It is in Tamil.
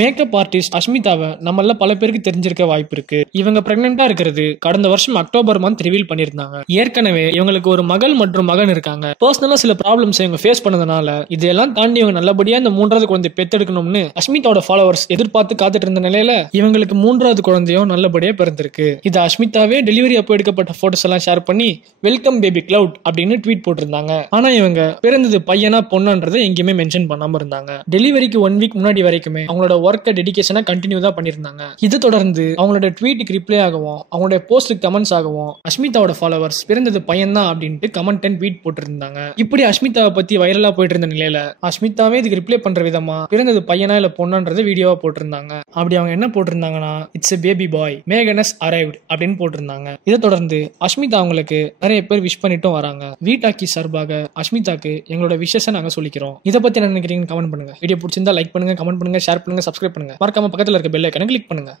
மேக்கப் ஆர்டிஸ்ட் அஷ்மிதாவை நம்மள பல பேருக்கு தெரிஞ்சிருக்க வாய்ப்பு இருக்கு. இவங்க பிரெக்னெண்டா இருக்கிறது கடந்த வருஷம் அக்டோபர் மந்த் ரிவீல் பண்ணிருந்தாங்க. ஏற்கனவே இவங்களுக்கு ஒரு மகள் மற்றும் மகன் இருக்காங்க. பர்சனலா சில ப்ராப்ளம்ஸ் இவங்க ஃபேஸ் பண்ணதுனால இதெல்லாம் தாண்டி இவங்க நல்லபடியா இந்த மூன்றாவது குழந்தை பெத்தெடுக்கணும்னு அஷ்மிதாவோட ஃபாலோவர்ஸ் எதிர்பார்த்து காத்துட்டு இருந்த நிலையில இவங்களுக்கு மூன்றாவது குழந்தையும் நல்லபடியா பிறந்திருக்கு. இது அஷ்மிதாவே டெலிவரி அப்போ எடுக்கப்பட்ட போட்டோஸ் எல்லாம் ஷேர் பண்ணி வெல்கம் பேபி கிளவுட் அப்படின்னு ட்வீட் போட்டிருந்தாங்க. ஆனா இவங்க பிறந்தது பையனா பொண்ணான்றதை எங்கேயுமே மென்ஷன் பண்ணாம இருந்தாங்க. டெலிவரிக்கு 1 வீக் முன்னாடி வரைக்குமே அவங்களோட ஒர்க்கை டெடிகேஷனா கண்டினியூ தான் பண்ணிருந்தாங்க. இதை தொடர்ந்து அவங்களோட ட்வீட்டுக்கு ரிப்ளை ஆகவும் அவங்களோட போஸ்ட்டுக்கு கமெண்ட்ஸ் ஆகவும் அஷ்மிதாவோட ஃபாலோவர்ஸ் பிறந்தது பையன் தான் அப்படின்ட்டு கமெண்ட் அண்ட் ட்வீட் போட்டிருந்தாங்க. இப்படி அஷ்மிதாவை பத்தி வைரலா போயிட்டு இருந்த நிலையில அஷ்மிதாவே இதுக்கு ரிப்ளை பண்ற விதமா பிறந்தது பையனா இல்ல பொண்ணான்றதை வீடியோவா போட்டிருந்தாங்க. அப்படி அவங்க என்ன போட்டிருந்தாங்கன்னா, it's a baby boy மேகனஸ் arrived அப்படின்னு போட்டிருந்தாங்க. இதை தொடர்ந்து அஷ்மிதா அவங்களுக்கு நிறைய பேர் விஷ் பண்ணிட்டும் வராங்க. வீட்டாக்கி சார்பாக அஷ்மிதாக்கு எங்களோட விஷஸை நாங்க சொல்லிக்கிறோம். இதை பத்தி என்ன நினைக்கிறீங்க கமெண்ட் பண்ணுங்க. வீடியோ பிடிச்சிருந்தா லைக் பண்ணுங்க, கமெண்ட் பண்ணுங்க, ஷேர் பண்ணுங்க, சப்ஸ்கிரைப் பண்ணுங்க. மறக்காம பக்கத்துல இருக்க பெல் ஐகானை கிளிக் பண்ணுங்க.